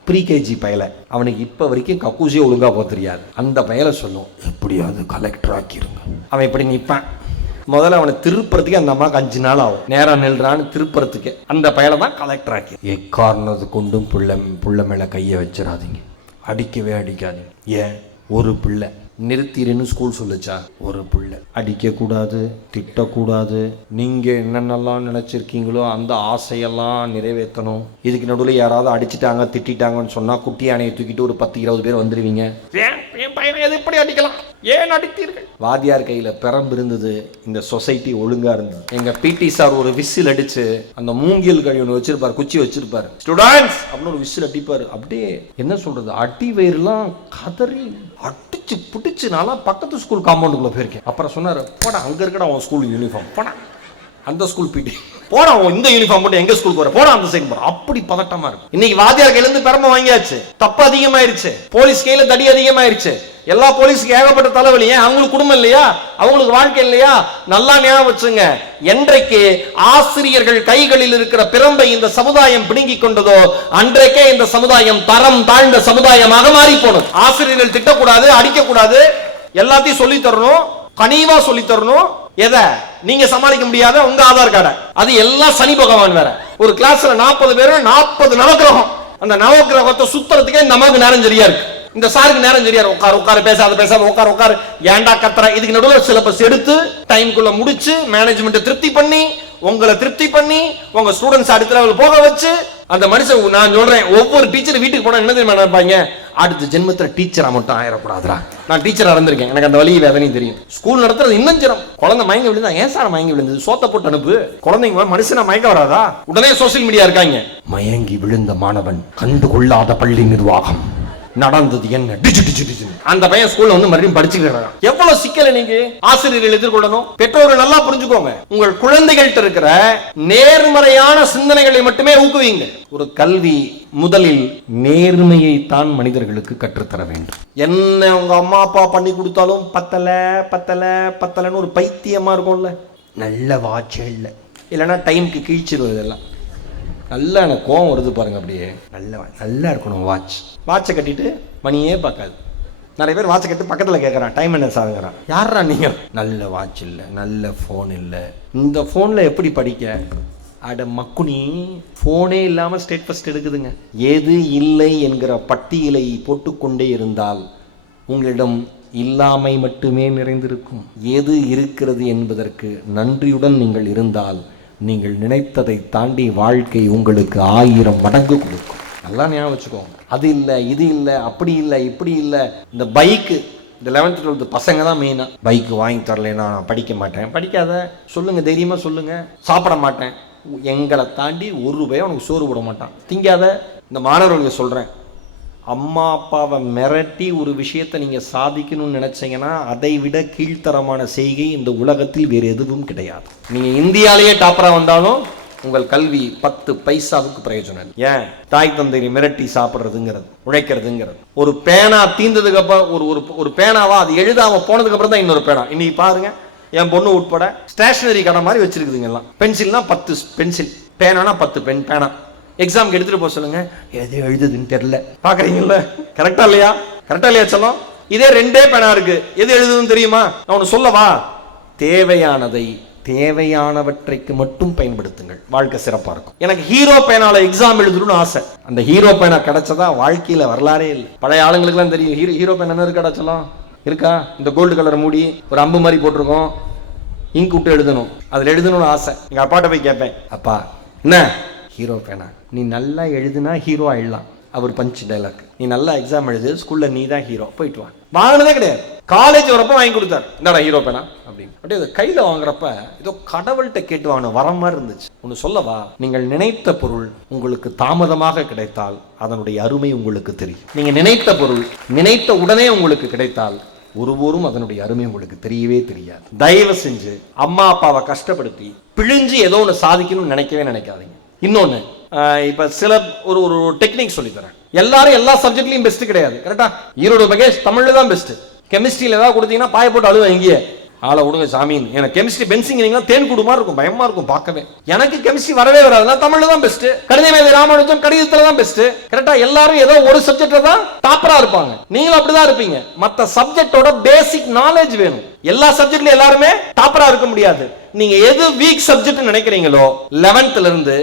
ப்ரீகேஜி பயலை, அவனுக்கு இப்போ வரைக்கும் கக்கூசியே ஒழுங்காக போக தெரியாது, அந்த பயலை சொல்லும், எப்படியாவது கலெக்டர் ஆக்கிருங்க. அவன் இப்படி நிற்பான். முதல்ல அவனை திருப்புறதுக்கு அந்த அம்மாவுக்கு 5 நாள் ஆகும். நேரம் நில்றான்னு திருப்புறதுக்கு அந்த பயலை தான் கலெக்டர் ஆக்கி. எக்காரணத்து கொண்டும் புள்ள மேலே கையை வச்சிடாதீங்க, அடிக்கவே அடிக்காதீங்க. ஏன், ஒரு பிள்ளை நிறுத்திடுன்னு ஸ்கூல் சொல்லுச்சா? ஒரு பிள்ளை அடிக்கக்கூடாது, திட்டக்கூடாது, நீங்கள் என்னென்னலாம் நினச்சிருக்கீங்களோ அந்த ஆசையெல்லாம் நிறைவேற்றணும். இதுக்கு நடுவில் யாராவது அடிச்சிட்டாங்க திட்டாங்கன்னு சொன்னால் குட்டி யானையை தூக்கிட்டு ஒரு 10-20 பேர் வந்துடுவீங்க. என் பையனை எது எப்படி அடிக்கலாம், ஏன் அடித்தீர்கள்? வாத்தியார் கையில் பெரம்பு இருந்தது, இந்த சொசைட்டி ஒழுங்காக இருந்தது. எங்கள் பிடி சார் ஒரு விசில் அடித்து அந்த மூங்கில் கழி ஒன்று வச்சிருப்பார், குச்சி வச்சிருப்பார், ஸ்டூடெண்ட்ஸ் அப்படின்னு ஒரு விசில் அடிப்பார். அப்படியே என்ன சொல்கிறது, அடி வயிறுலாம் கதறி அடிச்சு பிடிச்சு நான்லாம் பக்கத்து ஸ்கூல் காம்பவுண்டுக்குள்ளே போயிருக்கேன். அப்புறம் சொன்னார், போடா அங்கே இருக்கடா உன் ஸ்கூல் யூனிஃபார்ம், போடா அந்த ஸ்கூல் பிடி, போடா இந்த யூனிஃபார்ம் போட்டு எங்க ஸ்கூலுக்கு வர, போடா அந்த சைடு போற. அப்படி பதட்டமா இருக்கும். இன்னைக்கு வாத்தியார் கையில இருந்து பெரம்பு வாங்கியாச்சு, தப்பு அதிகமாயிருச்சு, போலீஸ் கையில தடி அதிகமாயிருச்சு, எல்லா போலீஸுக்கு ஏகப்பட்ட தலைவலி. ஏன், அவங்களுக்கு குடும்பம் இல்லையா, அவங்களுக்கு வாழ்க்கை இல்லையா? நல்லா ஞாபகம் வச்சுங்க, என்றைக்கு ஆசிரியர்கள் கைகளில் இருக்கிற பிரம்பை இந்த சமுதாயம் பிடுங்கிக் கொண்டதோ அன்றைக்கே இந்த சமுதாயம் தரம் தாழ்ந்த சமுதாயமாக மாறி போனது. ஆசிரியர்கள் திட்டக்கூடாது, அடிக்கக்கூடாது, எல்லாத்தையும் சொல்லி தரணும், கனிவா சொல்லி தரணும். எதை நீங்க சமாளிக்க முடியாத உங்க ஆதார் கார்டை, அது எல்லாம் சனி பகவான் வேற. ஒரு கிளாஸ்ல 40 பேர், 40 நவக்கிரகம். அந்த நவக்கிரகத்தை சுத்துறதுக்கே இந்த அம்மாவுக்கு நேரம் சரியா இருக்கு, இந்த சாருக்கு நேரம் சரியா இருக்கு. உட்காரு பேசாத உட்காரு ஏண்டா கத்துற. இதுக்கு நடுவில் சிலபஸ் எடுத்து டைம்குள்ள முடிச்சு மேனேஜ்மெண்ட் திருப்தி பண்ணி உங்களை திருப்தி பண்ணி உங்க ஸ்டூடெண்ட்ஸ் அடுத்த லெவல் போக வச்சு அந்த மனுஷன், நான் சொல்றேன், ஒவ்வொரு டீச்சர் வீட்டுக்கு போனா என்ன தெரியுமா நினைப்பாங்க, அடுத்த ஜென்மத்தில் டீச்சரா மட்டும் ஆயிடக்கூடாதுரா. நான் டீச்சரா இருந்திருக்கேன், எனக்கு அந்த வழி வேதனையும் தெரியும். ஸ்கூல் நடத்துறது இன்னும் சிரம். குழந்தை மயங்கி விழுந்தா, ஏன் சார் மயங்கி விழுந்தது, சோத்த போட்டு அனுப்பு. குழந்தைங்க மனுஷனா மயக்க வராதா? உடனே சோசியல் மீடியா இருக்காங்க, மயங்கி விழுந்த மாணவன் கண்டுகொள்ளாத பள்ளி நிர்வாகம், நடந்தது என்ன, அந்த பையன் ஸ்கூல்ல வந்து மறுபடியும் படிச்சுக்கிறாங்க. எவ்வளவு சிக்கல் நீங்க ஆசிரியர்கள் எதிர்கொள்ளணும். பெற்றோர்கள் நல்லா புரிஞ்சுக்கோங்க, உங்கள் குழந்தைகள்கிட்ட இருக்கிற நேர்மறையான சிந்தனைகளை மட்டுமே ஊக்குவீங்க. ஒரு கல்வி முதலில் நேர்மையை தான் மனிதர்களுக்கு கற்றுத்தர வேண்டும். என்ன உங்க அம்மா அப்பா பண்ணி கொடுத்தாலும் பத்தலன்னு ஒரு பைத்தியமா இருக்கும்ல. நல்ல வாட்சே இல்லை, இல்லைன்னா டைமுக்கு கீழ்ச்சிருவது எல்லாம். நல்லா எனக்கு கோவம் வருது பாருங்க. அப்படியே நல்லா இருக்கணும். வாட்சை கட்டிட்டு மணியே பார்க்காது. நிறைய பேர் வாட்சை கட்டி பக்கத்தில் கேட்குறான், டைம் என்ன சாகுறான். யாரா நீங்கள்? நல்ல வாட்ச் இல்லை, நல்ல ஃபோன் இல்லை, இந்த ஃபோனில் எப்படி படிக்க? அட மக்குனி, ஃபோனே இல்லாமல் ஸ்டேட் ஃபர்ஸ்ட் எடுக்குதுங்க. எது இல்லை என்கிற பட்டியலை போட்டுக்கொண்டே இருந்தால் உங்களிடம் இல்லாமை மட்டுமே நிறைந்திருக்கும். எது இருக்கிறது என்பதற்கு நன்றியுடன் நீங்கள் இருந்தால் நீங்கள் நினைத்ததை தாண்டி வாழ்க்கை உங்களுக்கு 1000 மடங்கு கொடுக்கும். நல்லா ஞாபகம் வச்சுக்கோங்க. அது இல்லை, இது இல்லை, அப்படி இல்லை, இப்படி இல்லை. இந்த பைக்கு, இந்த 11th 12th பசங்க தான் மெயினாக. பைக்கு வாங்கி தரலைன்னா நான் படிக்க மாட்டேன். படிக்காத சொல்லுங்க, தைரியமாக சொல்லுங்க. சாப்பிட மாட்டேன், எங்களை தாண்டி ₹1 உனக்கு சோறு போட மாட்டான். திங்காத. இந்த மாணவர்களுக்கு சொல்கிறேன், அம்மா அப்பாவை மிரட்டி ஒரு விஷயத்தை நீங்கள் சாதிக்கணும்னு நினச்சிங்கன்னா அதை விட கீழ்த்தரமான செய்கை இந்த உலகத்தில் வேறு எதுவும் கிடையாது. நீங்கள் இந்தியாலேயே டாப்பராக வந்தாலும் உங்கள் கல்வி 10 பைசாவுக்கு பிரயோஜனம். ஏன், தாய் தந்தையை மிரட்டி சாப்பிட்றதுங்கிறது, உழைக்கிறதுங்கிறது. ஒரு பேனா தீர்ந்ததுக்கு அப்புறம் ஒரு பேனாவா அது எழுதாம போனதுக்கு அப்புறம் தான் இன்னொரு பேனா. இன்னைக்கு பாருங்க, என் பொண்ணு உட்பட ஸ்டேஷனரி கடை மாதிரி வச்சிருக்குதுங்க எல்லாம். பென்சில்னா 10 பென்சில், பேனானா 10 பேனா. எக்ஸாமுக்கு எடுத்துட்டு போக சொல்லுங்க, எது எழுதுதுன்னு தெரியல. பாக்குறீங்கல்ல, கரெக்டா இல்லையா? கரெக்டா இல்லையா சொல்லும். இதே 2 பேனா இருக்கு, எது எழுதுதுன்னு தெரியுமா? நான் ஒன்று சொல்லவா? தேவையானவற்றைக்கு மட்டும் பயன்படுத்துங்கள், வாழ்க்கை சிறப்பா இருக்கும். எனக்கு ஹீரோ பேனால எக்ஸாம் எழுதணும்னு ஆசை. அந்த ஹீரோ பேனா கிடைச்சதா வாழ்க்கையில வரலாறே இல்லை. பழைய ஆளுங்களுக்குலாம் தெரியும் ஹீரோ பேனா என்ன கிடைச்சலாம் இருக்கா? இந்த கோல்டு கலர் மூடி ஒரு அம்பு மாதிரி போட்டிருக்கோம், இங்க் விட்டு எழுதணும். அதில் எழுதணும்னு ஆசை. எங்கள் அப்பாட்ட போய் கேட்பேன், அப்பா என்ன ஹீரோ பேனா, நீ நல்லா எழுதுனா ஹீரோ ஆயிடலாம், அவர் பஞ்ச் டைலாக், நீ நல்லா எக்ஸாம் எழுது, ஸ்கூல்ல நீ தான் ஹீரோ, போயிட்டு வா. வாங்கினதே கிடையாது. காலேஜ் வரப்ப வாங்கி கொடுத்தாரு, இந்தாடா ஹீரோ பேனா அப்படின்னு. அப்படியே அதை கையில வாங்குறப்ப ஏதோ கடவுள்கிட்ட கேட்டு வாங்கின வர மாதிரி இருந்துச்சு. ஒன்று சொல்லவா, நீங்கள் நினைத்த பொருள் உங்களுக்கு தாமதமாக கிடைத்தால் அதனுடைய அருமை உங்களுக்கு தெரியும். நீங்க நினைத்த பொருள் நினைத்த உடனே உங்களுக்கு கிடைத்தால் ஒருவரும் அதனுடைய அருமை உங்களுக்கு தெரியவே தெரியாது. தயவு செஞ்சு அம்மா அப்பாவை கஷ்டப்படுத்தி பிழிஞ்சு ஏதோ ஒன்று சாதிக்கணும்னு நினைக்கவே நினைக்காதீங்க. இன்னொன்று, இப்ப சில ஒரு ஒரு டெக்னிக் சொல்லி தரேன். எல்லாரும் எல்லா சப்ஜெக்ட்லயும் பெஸ்ட் கிடையாது, கரெக்டா? ஈரோடு மகேஷ் தமிழ்ல தான் பெஸ்ட். கெமிஸ்ட்ரியில் ஏதாவது கொடுத்தீங்கன்னா பாய போட்டு அழுவேன், இங்கேயே ஆளை விடுங்க சாமின்னு. எனக்கு கெமிஸ்ட்ரி பென்சிங் தேன் குடுமா இருக்கும், பயமா இருக்கும் பார்க்கவே. எனக்கு கெமிஸ்ட்ரி வரவே வராது, நான் தமிழ்ல தான் பெஸ்ட். கணிதமேதை ராமானுஜம் கணிதத்துல தான் பெஸ்ட், கரெக்டா? எல்லாரும் ஏதோ ஒரு சப்ஜெக்ட்ல தான் டாப்பரா இருப்பாங்க, நீங்களும் அப்படிதான் இருப்பீங்க. மத்த சப்ஜெக்டோட பேசிக் நாலேஜ் வேணும். எல்லா சப்ஜெக்ட்லயும் எல்லாருமே டாப்பரா இருக்க முடியாது. நீங்க எது வீக் சப்ஜெக்ட் நினைக்கிறீங்களோ 11th இருந்து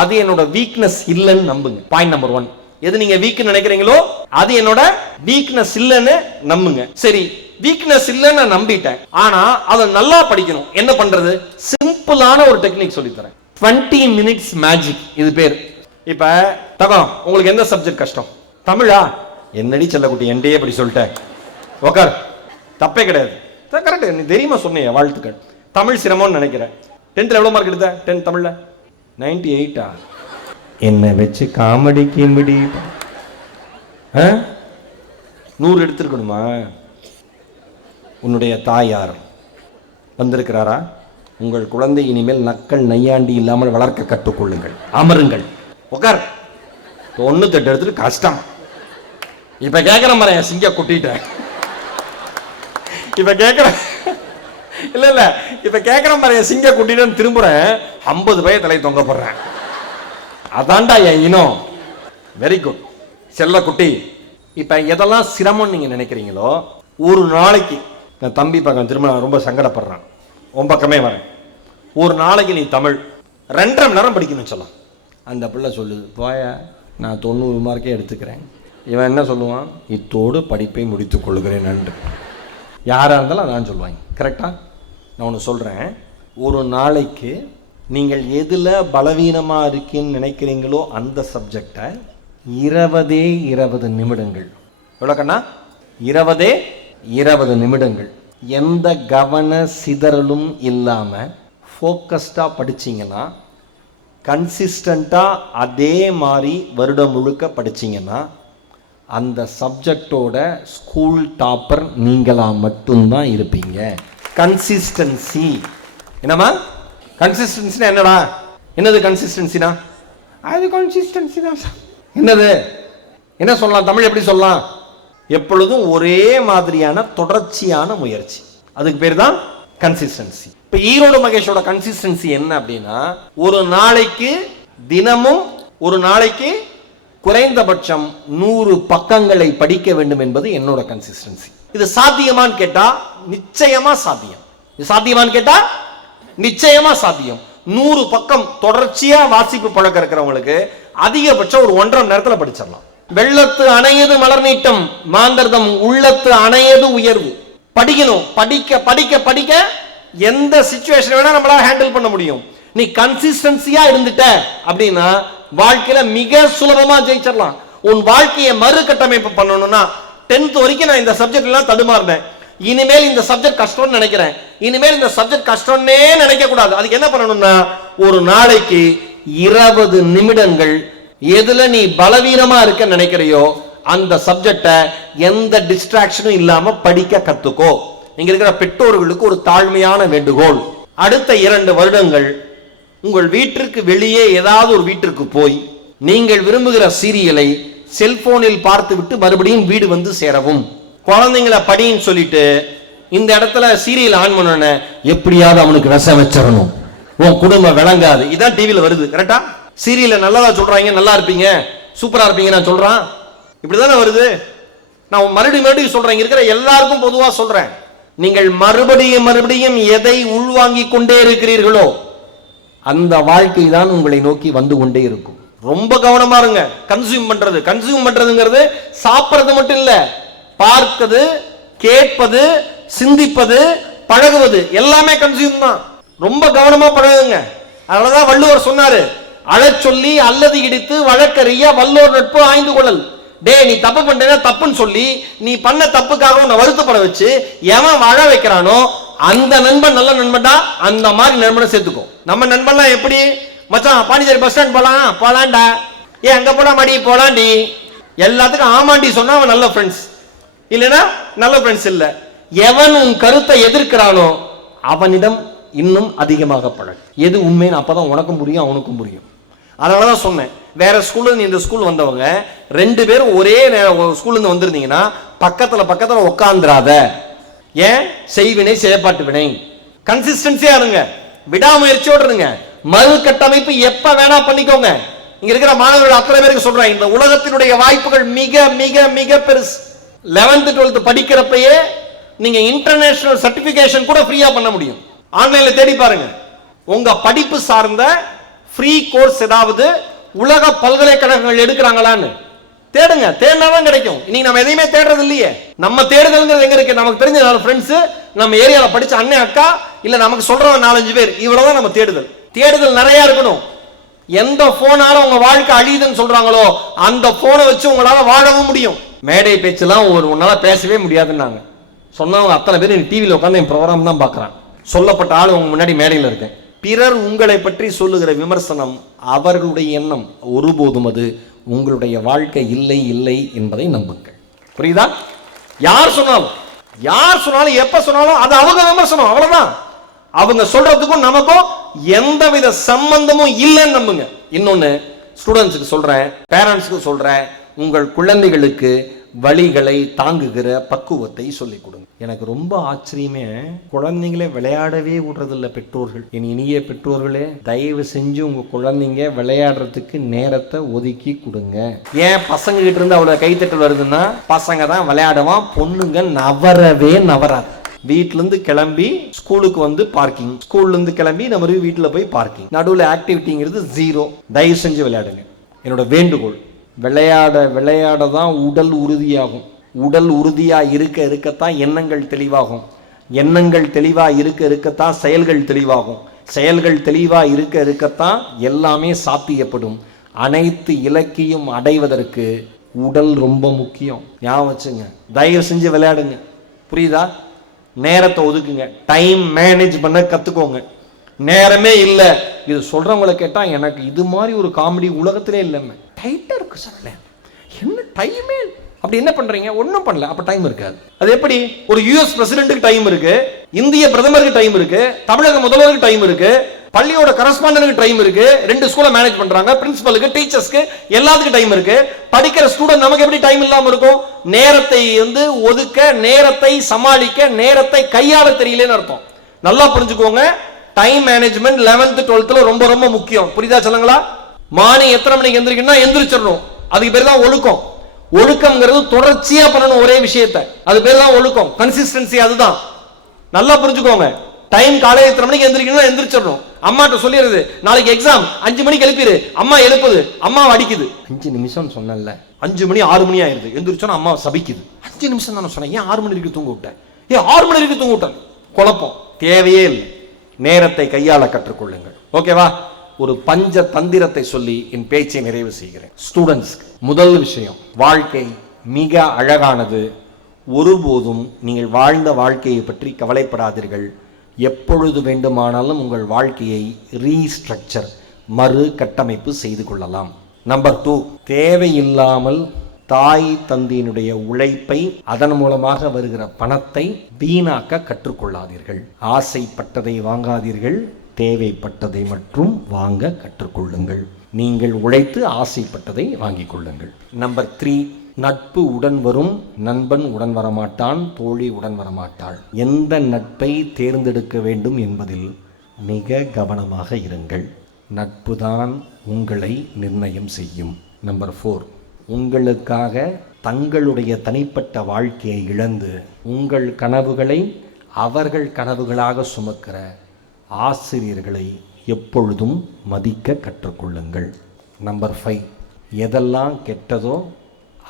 அது என்னோட வீக்னஸ் இல்லைன்னு நம்புங்க. பாயிண்ட் நம்பர் 1, எது நீங்க வீக் நினைக்கிறீங்களோ அது என்னோட வீக்னஸ் இல்லைன்னு நம்புங்க. சரி, வீக்னஸ் இல்லைன்னு நம்பிட்டேன், ஆனா அதை நல்லா படிக்கணும். என்ன பண்றது? சிம்பிளான ஒரு டெக்னிக் சொல்லி தரேன். 20 minutes மேஜிக், இது பேர். இப்ப தகம், உங்களுக்கு எந்த சப்ஜெக்ட் கஷ்டம்? தமிழா? என்னடி செல்லக்குட்டி என்கிட்டயே அப்படி சொல்லிட்டேன், உக்கார், தப்பே கிடையாது, கரெக்ட், நீ தெரியுமா சொன்னீங்க, வாழ்த்துக்கள். தமிழ் சிரமம்னு நினைக்கிறேன். 10th எவ்வளவு மார்க் எடுத்த? 10th தமிழ்ல 98. என்ன வச்சு காமெடிக்கு 100 எடுத்திருக்கணுமா? உன்னுடைய தாயார் வந்திருக்கிறாரா? உங்கள் குழந்தை இனிமேல் நக்கல் நையாண்டி இல்லாமல் வளர்க்க கற்றுக்கொள்ளுங்கள். அமருங்கள், உட்கார். 98 எடுத்துட்டு கஷ்டம். இப்ப கேட்கிற மாதிரி சிங்க குட்டிட்டேன். இப்ப கேட்கிற இல்ல இப்ப கேட்கிற மாதிரி சிங்க குட்டிட்டு திரும்புறேன், 50 பைய தலை தொங்க போடுறேன். அதான்டா என் இனம். வெரி குட் செல்ல குட்டி. இப்ப எதெல்லாம் சிரமம் நீங்க நினைக்கிறீங்களோ, ஒரு நாளைக்கு நான் தம்பி பக்கம் திரும்ப ரொம்ப சங்கடப்படுறான், உன் பக்கமே வரேன். ஒரு நாளைக்கு நீ தமிழ் 2.5 மணி நேரம் படிக்கணும்னு சொல்லலாம். அந்த பிள்ளை சொல்லுது, போயா நான் 90 மார்க்கே எடுத்துக்கிறேன். இவன் என்ன சொல்லுவான்? இத்தோடு படிப்பை முடித்துக் கொள்கிறேன் நன்று. யாரா இருந்தாலும் அதான் சொல்லுவாங்க, கரெக்டா? நான் ஒன்று சொல்றேன், ஒரு நாளைக்கு நீங்கள் எதுல பலவீனமா இருக்குன்னு நினைக்கிறீங்களோ அந்த சப்ஜெக்டை 20 நிமிடங்கள், எவ்வளோக்கண்ணா? 20 நிமிடங்கள் எந்த கவன சிதறலும் இல்லாம ஃபோக்கஸ்டா படிச்சீங்கன்னா, கன்சிஸ்டண்டா அதே மாதிரி வருடம் முழுக்க படிச்சீங்கன்னா, அந்த சப்ஜெக்டோட ஸ்கூல் டாப்பர் நீங்களா மட்டும்தான் இருப்பீங்க. கன்சிஸ்டன்சி என்னமா? கன்சிஸ்டன்சினா என்னடா? என்னது கன்சிஸ்டன்சினா? அது கன்சிஸ்டன்சி தான். என்னது? என்ன சொல்லலாம்? தமிழ் எப்படி சொல்லலாம்? எப்பொழுதும் ஒரே மாதிரியான தொடர்ச்சியான முயற்சி, அதுக்கு பேர் தான் கன்சிஸ்டன்சி. இப்ப ஈரோடு மகேஷோட கன்சிஸ்டன்சி என்ன அப்படின்னா, ஒரு நாளைக்கு தினமும் ஒரு நாளைக்கு குறைந்தபட்சம் 100 பக்கங்களை படிக்க வேண்டும் என்பது என்னோட கன்சிஸ்டன்சி. இது சாத்தியமான்னு கேட்டா நிச்சயமா சாத்தியம். இது சாத்தியமான்னு கேட்டா நிச்சயமா சாத்தியம். 100 பக்கம் தொடர்ச்சியா வாசிப்பு பழக்கம் இருக்கிறவங்களுக்கு அதிகபட்சம் ஒரு 1.5 மணி நேரத்தில் படிச்சிடலாம். வெள்ளத்து அணையது மலர் நீட்டம், மாந்தர்தம் உள்ளத்து அணையது உயர்வு. படிக்கணும், படிக்க படிக்க படிக்க எந்த சிச்சுவேஷன் வேணா நம்மளால ஹேண்டில் பண்ண முடியும். நீ கன்சிஸ்டன்சியா இருந்துட்ட அப்படின்னா வாழ்க்கையில மிக சுலபமா ஜெயிச்சிடலாம். உன் வாழ்க்கையை மறு கட்டமைப்பு பண்ணணும்னா, 10th வரைக்கும் நான் இந்த சப்ஜெக்ட் எல்லாம் தடுமாறினேன், இனிமேல் இந்த சப்ஜெக்ட் கஷ்டம்னு நினைக்கிறேன், இனிமேல் இந்த சப்ஜெக்ட் கஷ்டம்னே நினைக்க கூடாது. அதுக்கு என்ன பண்ணணும்னா, ஒரு நாளைக்கு 20 நிமிடங்கள் எதுல நீ பலவீனமா இருக்க நினைக்கிறையோ அந்த சப்ஜெக்டை எந்த டிஸ்ட்ராக்ஷனும் இல்லாம படிக்க கத்துக்கோ. இங்க இருக்கிற பெற்றோர்களுக்கு ஒரு தாழ்மையான வேண்டுகோள், அடுத்த 2 வருடங்கள் உங்கள் வீட்டிற்கு வெளியே ஏதாவது ஒரு வீட்டிற்கு போய் நீங்கள் விரும்புகிற சீரியலை செல்போனில் பார்த்து விட்டு மறுபடியும் வீடு வந்து சேரவும். குழந்தைங்களை படின்னு சொல்லிட்டு இந்த இடத்துல சீரியல் ஆன் பண்ண எப்படியாவது அவனுக்கு விஷம் வச்சிடணும், உன் குடும்பம் விளங்காது. இதான் டிவியில் வருது, கரெக்டா? சீரியல்ல நல்லதா சொல்றாங்க, நல்லா இருப்பீங்க, சூப்பரா இருப்பீங்க நான் சொல்றான், இப்படிதானே வருது. நான் மறுபடியும் சொல்றேன், இருக்கிற எல்லாருக்கும் பொதுவா சொல்றேன், நீங்கள் மறுபடியும் மறுபடியும் எதை உள்வாங்கிக் கொண்டே இருக்கிறீர்களோ அந்த வாழ்க்கை தான் உங்களை நோக்கி வந்து கொண்டே இருக்கும். ரொம்ப கவனமா இருங்க. கன்சியூம் பண்றதுங்கிறது சாப்பிடுறது மட்டும் இல்ல, பார்ப்பது, கேட்பது, சிந்திப்பது, பழகுவது எல்லாமே கன்சியூம் தான். ரொம்ப கவனமா பழகுங்க. அதனாலதான் வள்ளுவர் சொன்னாரு, அழச் சொல்லி அல்லது இடித்து வழக்கறிய வல்லோர் நட்பு ஆய்ந்து கொள்ளல். டே நீ தப்பு பண்றேன்னா தப்புன்னு சொல்லி நீ பண்ண தப்புக்காக உன்னை வருத்தப்பட வச்சு எவன் வாழ வைக்கிறானோ அந்த நண்பன் நல்ல நண்பன்டா. அந்த மாதிரி நண்பனை சேர்த்துக்கோ. நம்ம நண்பன்லாம் எப்படி, மச்சான் பாண்டிச்சேரி பஸ் ஸ்டாண்ட் போலாம்டா, அங்க போலாம் மாடி போலாண்டி, எல்லாத்துக்கும் ஆமாண்டி சொன்னா அவன் நல்ல ஃப்ரெண்ட்ஸ், இல்லைன்னா நல்ல ஃப்ரெண்ட்ஸ் இல்ல. எவன் உன் கருத்தை எதிர்க்கிறானோ அவனிடம் இன்னும் அதிகமாக பழகு. எது உண்மைன்னு அப்பதான் உனக்கும் புரியும் அவனுக்கும் புரியும். அதனாலதான் சொன்னேன், வேற ஸ்கூல்ல இருந்து இந்த ஸ்கூல் வந்தவங்க 2 பேரும் ஒரே ஸ்கூல்ல இருந்து வந்திருந்தீங்கன்னா பக்கத்துல உட்காந்துராத. ஏன்? செய்வினை செயற்பாட்டு வினை. கன்சிஸ்டன்சியா இருங்க, விடாமுயற்சியோடு இருங்க. மறு கட்டமைப்பு எப்ப வேணா பண்ணிக்கோங்க. இங்க இருக்கிற மாணவர்கள் அத்தனை பேருக்கு சொல்றேன், இந்த உலகத்தினுடைய வாய்ப்புகள் மிக மிக மிக பெருசு. 11th 12th படிக்கிறப்பயே நீங்க இன்டர்நேஷனல் சர்டிபிகேஷன் கூட ஃப்ரீயா பண்ண முடியும். ஆன்லைன்ல தேடி பாருங்க. உங்க படிப்பு சார்ந்த ஃப்ரீ கோர்ஸ் ஏதாவது உலக பல்கலைக்கழகங்கள் எடுக்கிறாங்களான்னு தேடுங்க. தேடினாதான் கிடைக்கும். இன்னைக்கு நம்ம எதையுமே தேடுறது இல்லையே. நம்ம தேடுதல்ங்கிறது எங்க இருக்கு? நமக்கு தெரிஞ்ச 4 ஃப்ரெண்ட்ஸ், நம்ம ஏரியால படிச்ச அண்ணன் அக்கா, இல்ல நமக்கு சொல்றவங்க 4-5 பேர், இவ்வளவுதான் நம்ம தேடுதல். தேடுதல் நிறைய இருக்கணும். எந்த போனால உங்க வாழ்க்கை அழியுதுன்னு சொல்றாங்களோ அந்த போனை வச்சு உங்களால வாழவும் முடியும். மேடை பேச்செல்லாம் உன்னால பேசவே முடியாதுன்னாங்க. சொன்னவங்க அத்தனை பேர் டிவியில் உட்காந்து என் ப்ரோக்ராம் தான் பார்க்குறான். சொல்லப்பட்ட ஆள் உங்க முன்னாடி மேடையில் இருக்கேன். பிறர் உங்களை பற்றி சொல்லுகிற விமர்சனம் அவர்களுடைய எண்ணம். ஒருபோதும் அது உங்களுடைய வாழ்க்கை இல்லை இல்லை என்பதை நம்புங்கள். புரியுதா? யார் சொன்னாலும் எப்ப சொன்னாலும் அது அவங்க விமர்சனம், அவ்வளவுதான். அவங்க சொல்றதுக்கும் நமக்கும் எந்தவித சம்பந்தமும் இல்லைன்னு நம்புங்க. இன்னொன்னு ஸ்டூடெண்ட்ஸுக்கு சொல்றேன், பேரண்ட்ஸுக்கு சொல்றேன், உங்கள் குழந்தைகளுக்கு வழிகளை தாங்குகிற பக்குவத்தை சொல்லிக் கொடுங்க. எனக்கு ரொம்ப ஆச்சரியமே, குழந்தைங்களே விளையாடவே விடுறதில்ல பெற்றோர்கள். என் இனிய பெற்றோர்களே, தயவு செஞ்சு உங்க குழந்தைங்க விளையாடுறதுக்கு நேரத்தை ஒதுக்கி கொடுங்க. ஏன் பசங்க கிட்ட இருந்து அவ்வளவு கைத்தட்டல் வருதுன்னா, பசங்க தான் விளையாடுவான், பொண்ணுங்க நவரவே நவராது. வீட்டுல இருந்து கிளம்பி ஸ்கூலுக்கு வந்து பார்க்கிங், ஸ்கூல்ல இருந்து கிளம்பி நம்ம வீட்டுல போய் பார்க்கிங், நடுவில் ஆக்டிவிட்டிங்கிறது 0. தயவு செஞ்சு விளையாடுங்க. என்னோட வேண்டுகோள், விளையாட தான் உடல் உறுதியாகும். உடல் உறுதியா இருக்கத்தான் எண்ணங்கள் தெளிவாகும். எண்ணங்கள் தெளிவா இருக்கத்தான் செயல்கள் தெளிவாகும். செயல்கள் தெளிவா இருக்கத்தான் எல்லாமே சாத்தியப்படும். அனைத்து இலக்கையும் அடைவதற்கு உடல் ரொம்ப முக்கியம். ஞாபகம் வச்சுங்க. தயவு செஞ்சு விளையாடுங்க. புரியுதா? நேரத்தை ஒதுக்குங்க. டைம் மேனேஜ் பண்ண கத்துக்கோங்க. நேரமே இல்லை, இது சொல்றவங்களை கேட்டா எனக்கு இது மாதிரி ஒரு காமெடி உலகத்திலே இல்லைன்னு. டைட்டா இருக்கு சார், என்ன டைமே, அப்படி என்ன பண்றீங்க? ஒன்றும் பண்ணல, அப்ப டைம் இருக்காது. அது எப்படி? ஒரு US பிரசிடென்ட்டுக்கு டைம் இருக்கு, இந்திய பிரதமருக்கு டைம் இருக்கு, தமிழக முதல்வருக்கு டைம் இருக்கு, பள்ளியோட கரஸ்பாண்டனுக்கு டைம் இருக்கு, 2 ஸ்கூலை மேனேஜ் பண்றாங்க, பிரின்சிபலுக்கு, டீச்சர்ஸ்க்கு, எல்லாத்துக்கும் டைம் இருக்கு. படிக்கிற ஸ்டூடெண்ட் நமக்கு எப்படி டைம் இல்லாம இருக்கும்? நேரத்தை ஒதுக்க, நேரத்தை சமாளிக்க, நேரத்தை கையாள தெரியலன்னு அர்த்தம். நல்லா புரிஞ்சுக்கோங்க. டைம் மேனேஜ்மெண்ட் 11th 12th ரொம்ப ரொம்ப முக்கியம். புரியுதா சொல்லுங்களா? மார்னிங் எத்தனை மணிக்கு எந்திரிக்கணும்? எந்திரிச்சிடணும். அதுக்கு பேர் தான் ஒழுக்கம். ஒழுக்கம்ங்கிறது தொடர்ச்சியா பண்ணணும் ஒரே விஷயத்தை, அது பேர் தான் ஒழுக்கம். கன்சிஸ்டன்சி அதுதான். நல்லா புரிஞ்சுக்கோங்க. டைம் காலையில் எத்தனை மணிக்கு எந்திரிக்கணும்? எந்திரிச்சிடணும். அம்மாட்ட சொல்லிடுறது, நாளைக்கு எக்ஸாம் 5 மணிக்கு எழுப்பிடு. அம்மா எழுப்புது, அம்மா அடிக்குது. 5 நிமிஷம் சொன்னல, 5 மணி 6 மணி ஆயிருது. எந்திரிச்சோன்னா அம்மா சபிக்குது. 5 நிமிஷம் தான் சொன்னேன், ஏன் 6 மணி வரைக்கும் தூங்க விட்டேன்? 6 மணி வரைக்கும் தூங்க விட்டேன். குழப்பம் தேவையே இல்லை. நேரத்தை கையாள கற்றுக்கொள்ளுங்கள். ஓகேவா? ஒரு பஞ்ச தந்திரத்தை சொல்லி என் பேச்சை நிறைவு செய்கிறேன். ஸ்டூடெண்ட்ஸ், முதல் விஷயம், வாழ்க்கை மிக அழகானது. ஒருபோதும் நீங்கள் வாழ்ந்த வாழ்க்கையை பற்றி கவலைப்படாதீர்கள். எப்பொழுது வேண்டுமானாலும் உங்கள் வாழ்க்கையை ரீஸ்ட்ரக்சர், மறு கட்டமைப்பு செய்து கொள்ளலாம். நம்பர் 2, தேவையில்லாமல் தாய் தந்தையினுடைய உழைப்பை, அதன் மூலமாக வருகிற பணத்தை வீணாக்க கற்றுக்கொள்ளாதீர்கள். ஆசைப்பட்டதை வாங்காதீர்கள், தேவைப்பட்டதை மட்டும் வாங்க கற்றுக்கொள்ளுங்கள். நீங்கள் உழைத்து ஆசைப்பட்டதை வாங்கிக் கொள்ளுங்கள். நம்பர் 3, நட்பு உடன் வரும், நண்பன் உடன் வரமாட்டான், தோழி உடன் வரமாட்டாள். எந்த நட்பை தேர்ந்தெடுக்க வேண்டும் என்பதில் மிக கவனமாக இருங்கள். நட்புதான் உங்களை நிர்ணயம் செய்யும். நம்பர் 4, உங்களுக்காக தங்களுடைய தனிப்பட்ட வாழ்க்கையை இழந்து உங்கள் கனவுகளை அவர்கள் கனவுகளாக சுமக்கிற ஆசிரியர்களை எப்பொழுதும் மதிக்க கற்றுக்கொள்ளுங்கள். நம்பர் 5, எதெல்லாம் கெட்டதோ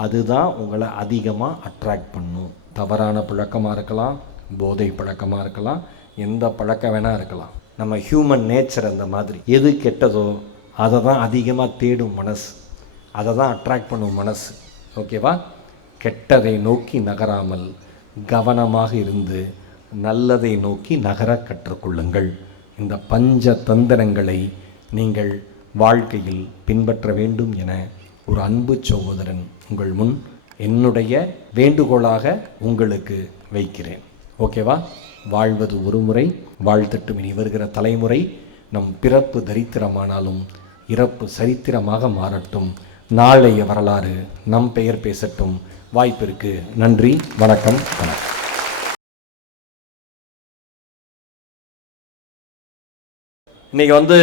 அதுதான் உங்களை அதிகமாக அட்ராக்ட் பண்ணும். தவறான பழக்கமாக இருக்கலாம், போதை பழக்கமாக இருக்கலாம், எந்த பழக்கம் வேணால் இருக்கலாம். நம்ம ஹியூமன் நேச்சர் அந்த மாதிரி. எது கெட்டதோ அதை தான் அதிகமாக தேடும் மனசு, அதை தான் அட்ராக்ட் பண்ணும் மனசு. ஓகேவா? கெட்டதை நோக்கி நகராமல் கவனமாக இருந்து நல்லதை நோக்கி நகர கற்றுக்கொள்ளுங்கள். இந்த பஞ்ச தந்திரங்களை நீங்கள் வாழ்க்கையில் பின்பற்ற வேண்டும் என ஒரு அன்பு சகோதரன் உங்கள் முன் என்னுடைய வேண்டுகோளாக உங்களுக்கு வைக்கிறேன். ஓகேவா? வாழ்வது ஒரு முறை, வாழ்த்தட்டும் இனி வருகிற தலைமுறை. நம் பிறப்பு தரித்திரமானாலும் இறப்பு சரித்திரமாக மாறட்டும். நாளைய வரலாறு நம் பெயர் பேசட்டும். வாய்ப்பிற்கு நன்றி. வணக்கம். வணக்கம். இன்னைக்கு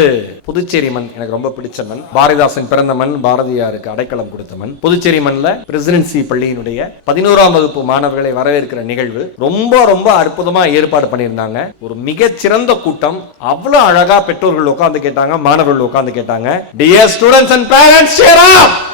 புதுச்சேரி மண் எனக்கு ரொம்ப பிடிச்ச மண். பாரதிதாசன் பிறந்த மண், பாரதியாருக்கு அடைக்கலம் கொடுத்த மண். புதுச்சேரி மண்ணில் பிரசிடென்சி பள்ளியினுடைய 11ஆம் வகுப்பு மாணவர்களை வரவேற்கிற நிகழ்வு ரொம்ப ரொம்ப அற்புதமா ஏற்பாடு பண்ணியிருந்தாங்க. ஒரு மிகச்சிறந்த கூட்டம். அவ்வளவு அழகா பெற்றோர்கள் உட்கார்ந்து கேட்டாங்க, மாணவர்கள் உட்கார்ந்து கேட்டாங்க. Dear students and parents, cheer up!